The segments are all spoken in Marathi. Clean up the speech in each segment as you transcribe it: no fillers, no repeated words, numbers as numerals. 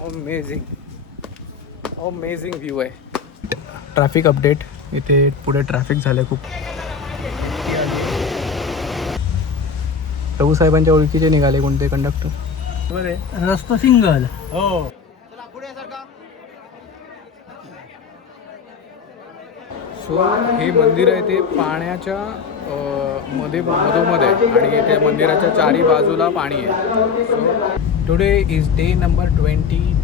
अमेझिंग व्ह्यू आहे. ट्रॅफिक अपडेट, इथे पुढे ट्रॅफिक झालं खूप. प्रभू साहेबांच्या ओळखीचे निघाले कोणते कंडक्टर. बरे रस्ता सिंगल. हो. सो हे मंदिर आहे ते पाण्याच्या मधोमध आहे आणि त्या मंदिराच्या चारी बाजूला पाणी आहे. So today is day number 23.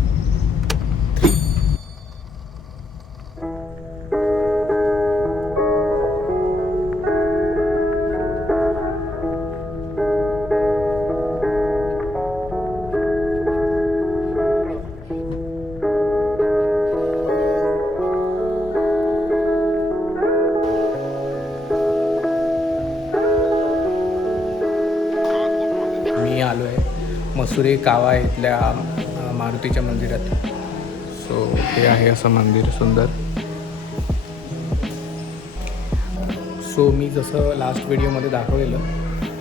मी आलो आहे मसुरी कावा इथल्या मारुतीच्या मंदिरात. सो हे आहे असं मंदिर सुंदर. सो मी जसं लास्ट व्हिडिओमध्ये दाखवलेलं,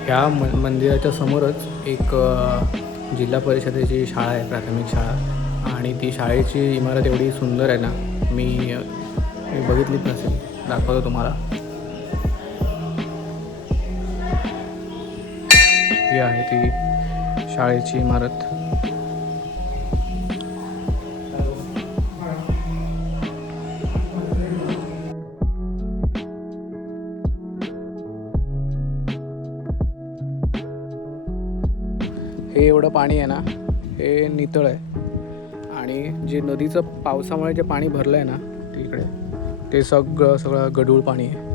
ह्या मंदिराच्या समोरच एक जिल्हा परिषदेची शाळा आहे, प्राथमिक शाळा. आणि ती शाळेची इमारत एवढी सुंदर आहे ना, मी बघितलीच नसेल. दाखवतो तुम्हाला. ही आहे ती शाळेची इमारत. हे एवढं पाणी आहे ना, हे नितळ आहे. आणि जे नदीचं पावसामुळे जे पाणी भरलं आहे ना तिकडे, ते सगळं गढूळ पाणी आहे.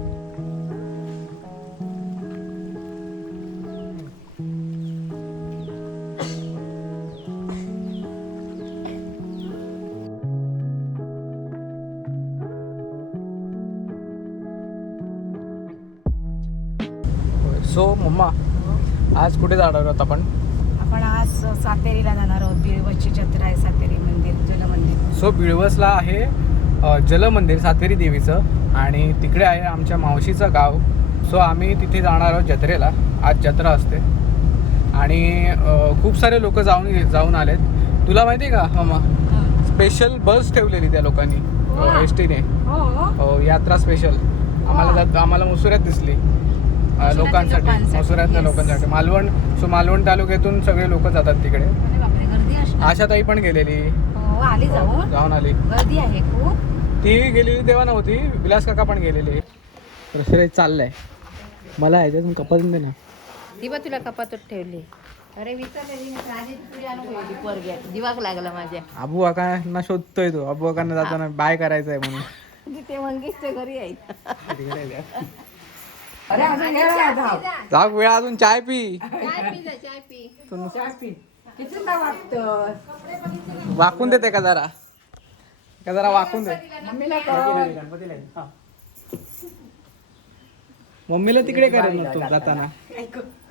सो मम्मा, आज कुठे जाणार आहोत आपण? आपण आज सातेरीला जाणार आहोत. बिळवसची जत्रा आहे, सातेरी मंदिर, जलमंदिर. सो बिळवसला आहे जलमंदिर सातेरी देवीचं, आणि तिकडे आहे आमच्या मावशीचं गाव. सो आम्ही तिथे जाणार आहोत जत्रेला. आज जत्रा असते आणि खूप सारे लोक जाऊन आलेत. तुला माहिती आहे का मम्मा, स्पेशल बस ठेवलेली त्या लोकांनी एस टीने. हो, यात्रा स्पेशल आम्हाला मुसुऱ्यात दिसली लोकांसाठी, मसुऱ्यातल्या लोकांसाठी. मालवण तालुक्यातून सगळे लोक जातात तिकडे. आशाताई पण गेलेली, जाऊन आली. गर्दी आहे खूप. ती गेलेली तेव्हा नव्हती, विलास काका पण गेलेले. रसराई चाललाय. मला ह्याच्यातून कपात दे ना. ती बघ तुला कपातच ठेवली. अरे दिवाक लागला माझ्या. अबू काकांना शोधतोय तो. अबू काकांना जाताना बाय करायचंय म्हणून. ते मंगेशच्या घरी आहेत. अरे जाऊ वेळा, अजून चाय पी. वाकून देते का जरा, वाकून दे. मम्मीला तिकडे करेल ना तू जाताना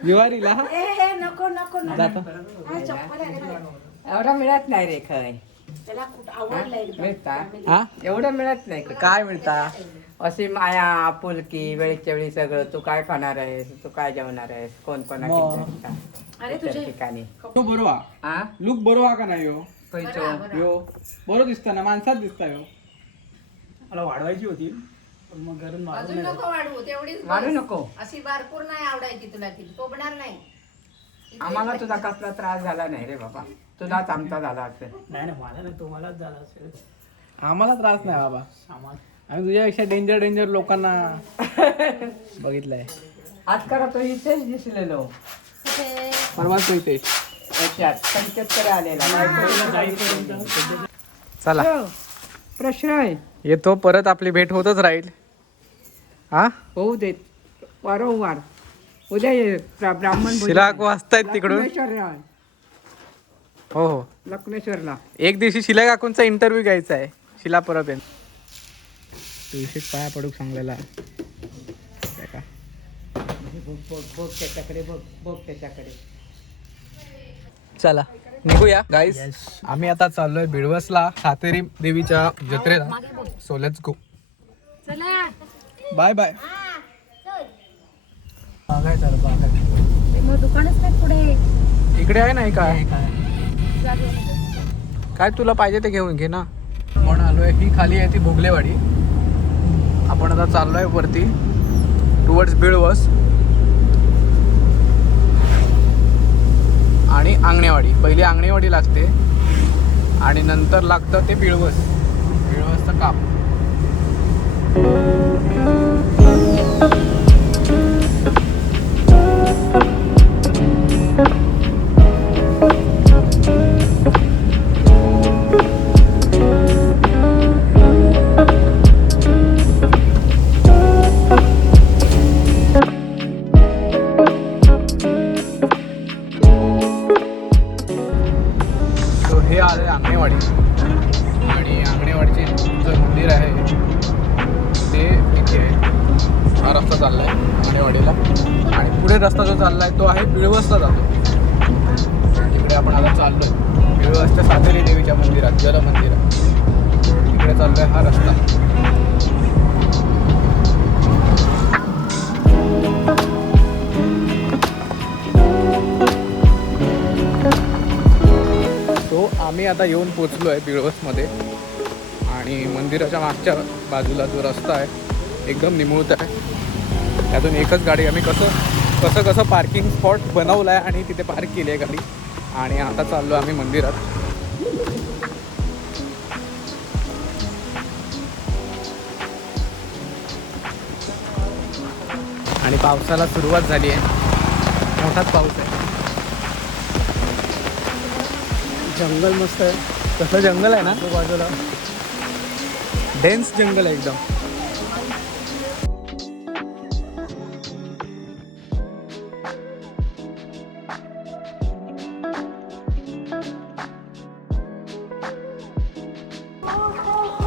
विवारीला. एवढा मिळत नाही रे खय. एवढं मिळत नाही. काय मिळता? अशी माया, आपुलकी, वेळच्या वेळी सगळं. तू काय खाणार आहेस, तू काय जेवणार आहेस, कोण कोणाच्या ठिकाणी. तो बरोवा लुक बरोवा का नाही हो? यो बरो दिसता ना, माणसात दिसता यो. मला वाढवायची होती पण मग घरून अजून नको वाढवू, तेवढीच वाढू नको. अशी भरपूर नाही आवडायची तुला, ती तोबणार नाही. आम्हाला तुझा कसला त्रास झाला नाही रे बाबा. तुझाच आमचा झाला असेल. नाही मला नाही, तुम्हालाच झाला असेल. आम्हाला त्रास नाही बाबा. आम्ही तुझ्यापेक्षा डेंजर लोकांना बघितलंय. आज करा तो इथेच दिसलेलो. परवाच इथे याच्यात 75 आलेला. चला प्रश्न आहे, येतो परत, आपली भेट होतच राहील. हा, होऊ देत वारंवार. उद्या ये ब्राह्मण शिलाक वाचतायत तिकडून. लक्ष्मेश्वरला. हो लक्ष्मेश्वरला एक दिवशी शिला काकूंचा इंटरव्ह्यू घ्यायचा आहे. शिला परब आहे. तुळशीत पाया पडूक सांगलेला का? बघ त्याच्याकडे, बघ त्याच्याकडे. चला निघूया गाईस. आम्ही आता चाललोय बिळवसला सातेरी देवीच्या जत्रेला. So let's go. Bye bye. दुकानच नाही पुढे. इकडे आहे नाही काय? काय तुला पाहिजे ते घेऊन घे ना. आपण आलोय, ही खाली आहे ती भोगलेवाडी. आपण आता चाललोय वरती टुवर्ड्स बिळवस आणि आंगणेवाडी. पहिली आंगणेवाडी लागते आणि नंतर लागतं ते बिळवसचं काम. हे आले आंगणेवाडी आणि आंगणेवाडीचे जे मंदिर आहे ते इथे आहे. हा रस्ता चालला आहे आंगणेवाडीला आणि पुढे रस्ता जो चालला आहे तो आहे बिळवसला जातो. तिकडे आपण आता चाललो बिळवसच्या सातेरी देवीच्या मंदिरात, जलमंदिरात. तिकडे चाललो आहे हा रस्ता. आम्ही आता येऊन पोचलो आहे बिळवसमध्ये आणि मंदिराच्या मागच्या बाजूला जो रस्ता आहे एकदम निमुळत आहे. त्यातून एकच गाडी आम्ही कसं पार्किंग स्पॉट बनवला आहे आणि तिथे पार्क केली आहे गाडी. आणि आता चाललो आम्ही मंदिरात. आणि पावसाला सुरुवात झाली आहे, मोठाच पाऊस आहे. जंगल मस्त आहे. कसं जंगल आहे ना बाजूला, डेन्स जंगल आहे एकदम.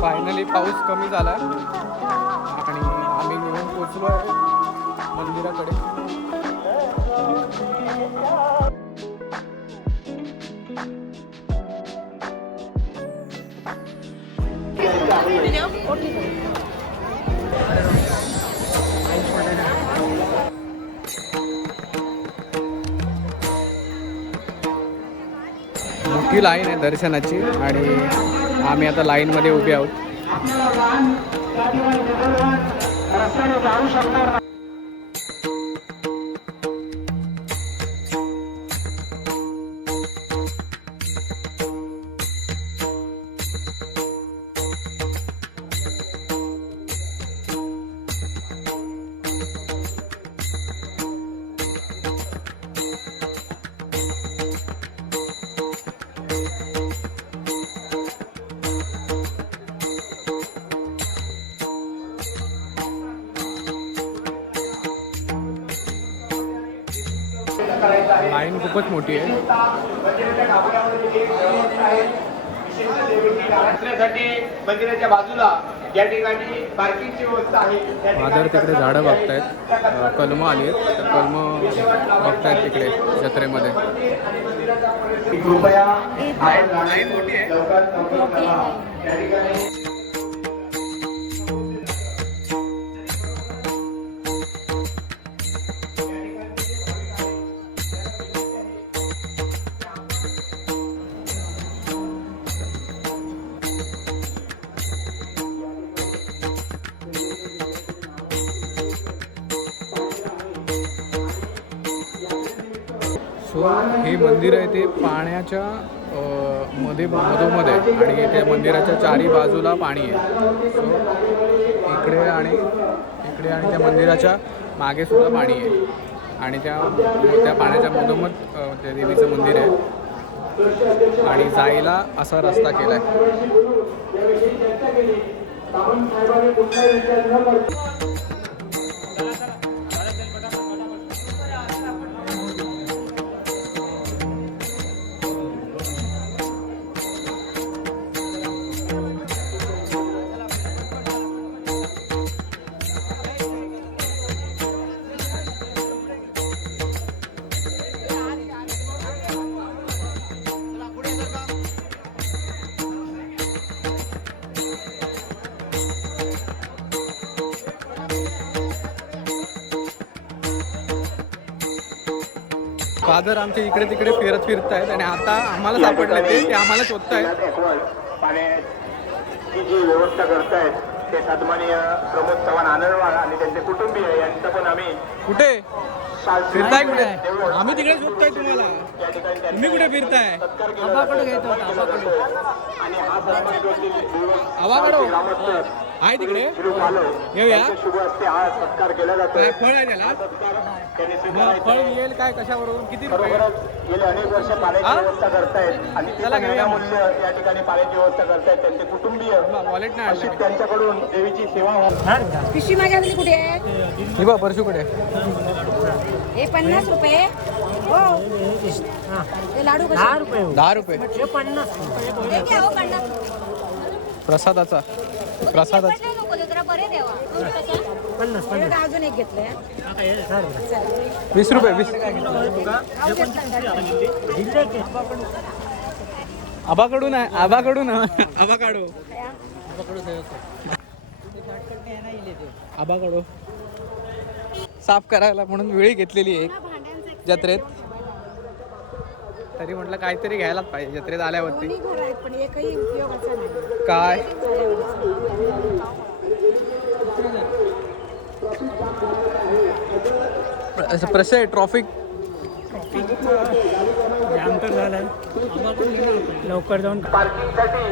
फायनली पाऊस कमी झाला आणि आम्ही निघून पोचलो आहे मंदिराकडे. मोठी लाईन आहे दर्शनाची आणि आम्ही आता लाईनमध्ये उभे आहोत. लाईन खूपच मोठी आहे. मंदिराच्या बाजूला या ठिकाणी पार्किंगची व्यवस्था आहे. फादर तिकडे झाडं बघतायत, कलमं आली आहेत, तर कलमं बघतायत तिकडे जत्रेमध्ये. कृपया लाईन मोठी आहे. सो हे मंदिर आहे ते पाण्याच्या मधोमध आहे आणि त्या मंदिराच्या चारी बाजूला पाणी आहे. सो इकडे आणि त्या मंदिराच्या मागे सुद्धा पाणी आहे आणि त्या पाण्याच्या मधोमध त्या देवीचं मंदिर आहे आणि जायला असा रस्ता केला आहे. फादर आमचे इकडे तिकडे फिरतायत आणि आता आम्हाला सापडले ते आम्हाला शोधतायत. पाण्याची जी व्यवस्था करतायत ते सन्माननीय प्रमोद चव्हाण आनंदवाड आणि त्यांचे कुटुंबीय यांचं पण आम्ही कुठे फिरताय कुठे? देऊळ आम्ही तिकडे शोधतोय तुम्हाला. या ठिकाणी त्यांचा तुम्ही कुठे फिरताय? सत्कार केला जातो. आणि हा सन्मान देखील दिवस आवाकडो ग्रामस्थ आहे तिकडे सुरू झालं. येऊया. त्यांच्या शुभ हस्ते हा सत्कार केला जातो. काय फळ आहे त्याला? सत्कार त्यांनी मग स्वीकारायचा फळ आहे. येईल काय कशावरून? किती रुपये? खरोखरच गेले अनेक वर्ष पाण्याची हा? व्यवस्था करतायत आणि ते चला घेऊया मग. मूल्य या ठिकाणी पाण्याची व्यवस्था करतायत. त्यांचे कुटुंबीय वॉलेट नाही अशी आणलं. त्यांच्याकडून देवीची सेवा होत. पिशवी माझ्याकडे कुठे आहे? ही बघ परशूकडे. हे 50 रुपये. हो ते लाडू कसे? 10 रुपये हे घ्या हो 50. प्रसादाचा. प्रसादाचा हे बघा, अजून एक घेतलंय. 20 रुपये 20. आबाकडून आहे आबाकडून आबाकाडो आबाकाडो साफ करायला म्हणून वेळी घेतलेली आहे एक जत्रेत. तरी म्हटलं काहीतरी घ्यायलाच पाहिजे जत्रेत आल्यावरती. दोन्ही घरं आहेत, पण एकही उपयोगाचा नाही. काय असं प्रश्न आहे ट्रॉफिक जाम तर झालं लवकर जाऊन पार्किंगसाठी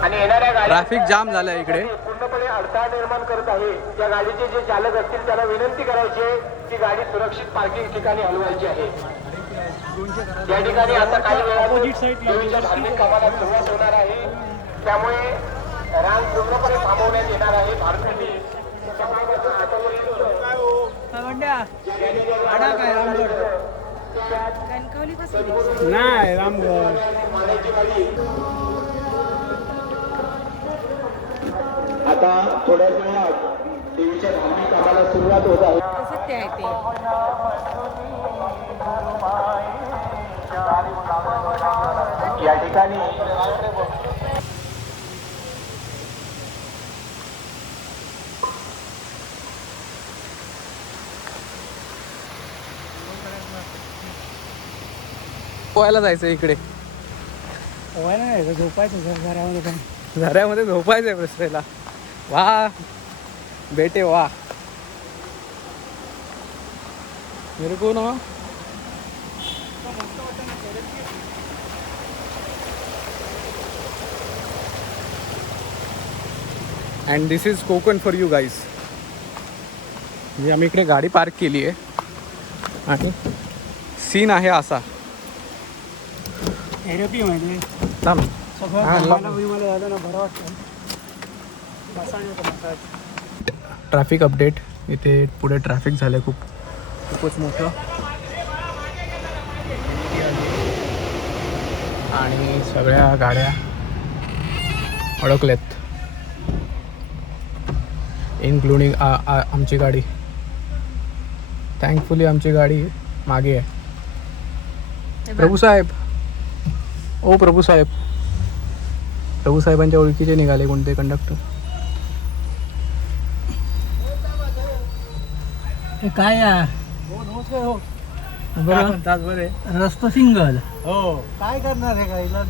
आणि येणाऱ्या गाड्या ट्रॅफिक जाम झालंय इकडे. पूर्णपणे अडथळा निर्माण करत आहे. या गाडीचे जे चालक असतील त्याला विनंती करायची आहे की गाडी सुरक्षित पार्किंग ठिकाणी हलवायची आहे. या ठिकाणी आता काही वेळात देवीच्या धार्मिक कामाला सुरुवात होणार आहे. त्यामुळे रांग पूर्णपणे थांबवण्यात येणार आहे. भारताची कणकवली पासून नाही रामगड आता थोड्याच वेळात देवीच्या धार्मिक कामाला सुरुवात होत आहे. सत्य आहे ते. या ठिकाणी पोहायला जायचं इकडे. व्हायला नाही झोपायचं घरामध्ये पण. झऱ्यामध्ये झोपायचंय प्रश्नाला. वा बेटे वा मेरे को ना and this is Konkan for you guys. म्हणजे आम्ही इकडे गाडी पार्क केली आहे आणि सीन आहे असा. थेरपी म्हणजे थांब. सगळं हा, थांबायला बिमायला झालं ना बरं वाटतं. मसाज होतो मसाज. Traffic update. इथे पुढे ट्रॅफिक झालं आहे खूपच मोठं आणि सगळ्या गाड्या अडकल्यात इन्क्लुडिंग आमची गाडी. थँकफुली आमची गाडी मागे आहे. प्रभूसाहेब ओ प्रभूसाहेब. प्रभूसाहेबांच्या ओळखीचे निघाले कोणते कंडक्टर. हे काय यार बरं तासभर आहे. रस्ता सिंगल. हो काय करणार आहे गाईला.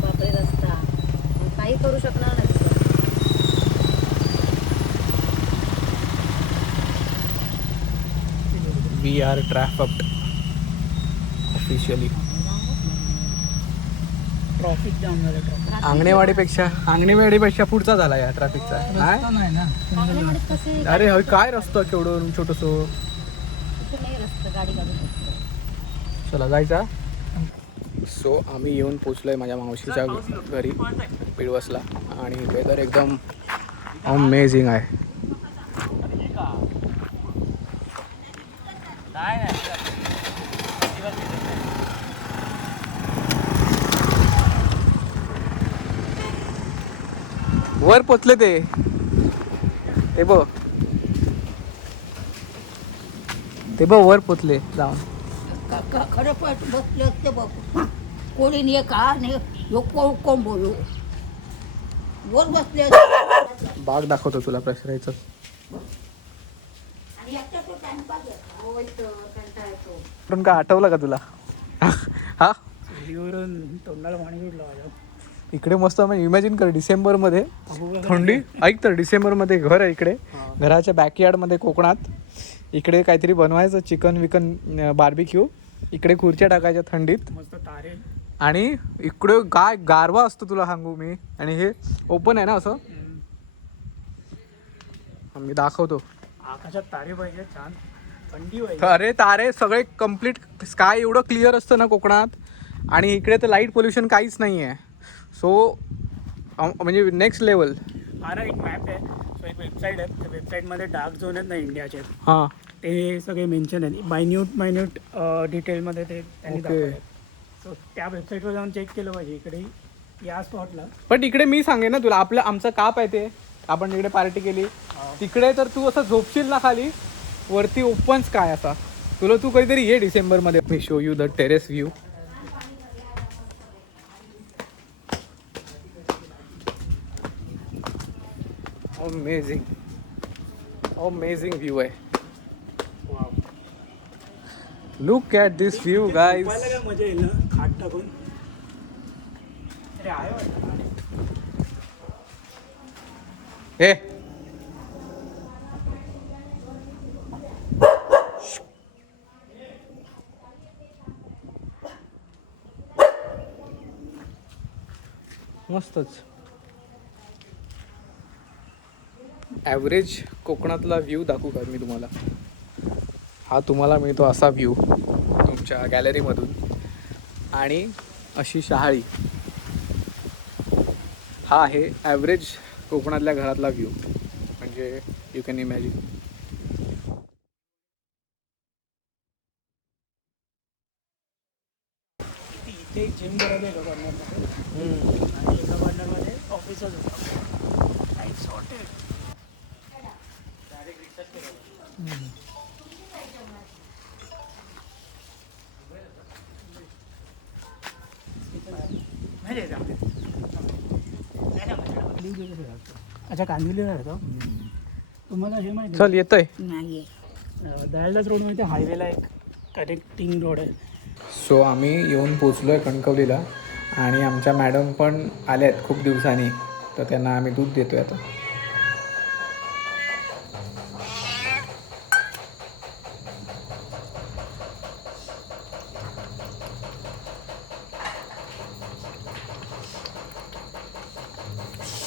बापरे रस्ता काही करू शकणार नाही. We are trafficked officially. Traffic jam झालं. ट्रॉफिक अंगणेवाडीपेक्षा पुढचा झाला या ट्रॅफिकचा. रस्ता नाही ना. अंगणवाडीत कसे अरे हवी काय रस्ता केवढं छोटंसं. इथे नाही रस्ता गाडी काढू शकतो. चला जायचा. सो आम्ही येऊन पोचलोय माझ्या मावशीच्या घरी पिळवसला आणि वेदर एकदम अमेझिंग आहे. वर पोचले ते बघ वर पोचले जाऊन. खरं पण बसले असते बघ कोणी नाही का नाही कोण बोलू वर बसले बाग दाखवतो तुला प्रसरायचं. आणि एकटा तो टाइमपास आहे. होय तर कंटाळा येतो. पण काय आठवलं का तुला? हा व्हिडिओवरून तोंडाला पाणी सुटलं माझ्या. इकडे मस्त म्हणजे इमॅजिन कर डिसेंबरमध्ये अबू बघा. थंडी. ऐक तर डिसेंबरमध्ये घर आहे इकडे, घराच्या बॅकयार्डमध्ये कोकणात. इकडे काहीतरी बनवायचं चिकन विकन बार्बिक्यू, इकडे खुर्च्या टाकायच्या थंडीत, मस्त तारे. आणि इकडे काय गारवा असतो तुला सांगू मी. आणि हे ओपन आहे ना असं, मी दाखवतो. आकाशात तारे पाहिजे छान, थंडी पाहिजे. अरे तारे सगळे कम्प्लीट, स्काय एवढं क्लिअर असतं ना कोकणात. आणि इकडे तर लाईट पोल्युशन काहीच नाही आहे. सो म्हणजे नेक्स्ट लेवल. हा ना, एक मॅप आहे. सो एक वेबसाईट आहे, त्या वेबसाईटमध्ये डार्क झोन आहेत ना इंडियाचे, हां ते सगळे मेन्शन आहे. मायन्यूट डिटेलमध्ये ते त्यांनी ओके. दाखवलं. सो त्या वेबसाईटवर जाऊन चेक केलं पाहिजे. इकडे या स्पॉटला पण इकडे मी सांगेन ना तुला, आमचं काप आहे ते, आपण इकडे पार्टी केली तिकडे, तर तू असं झोपशील ना खाली, वरती ओपन स्काय असा. तू कधीतरी ये डिसेंबरमध्ये. मी show you the terrace view. Amazing view आहे. Look at this view guys. झोपायला काय मजा येईल ना खाट टाकून. अरे आहे वाटतं. हे मस्तच. ॲव्हरेज कोकणातला व्ह्यू दाखवू का मी तुम्हाला. हा तुम्हाला मिळतो असा व्ह्यू तुमच्या गॅलरीमधून, आणि अशी शहाळी. हा आहे ॲव्हरेज कोकणातल्या घरातला व्ह्यू. म्हणजे यू कॅन इमॅजिन. इथे एक जिम करायला एका कॉर्नरमध्ये, आणि एका कॉर्नरमध्ये ऑफिसच होतं. काही सॉर्टेड. अच्छा, कांदिवलीला राहतो तुम्हाला. हे माहिती चल येतोय. नाही दयालदास रोडमध्ये हायवेला एक कनेक्टिंग रोड आहे. सो आम्ही येऊन पोचलो आहे कणकवलीला, आणि आमच्या मॅडम पण आल्या आहेत खूप दिवसांनी, तर त्यांना आम्ही दूध देतो आहे आता.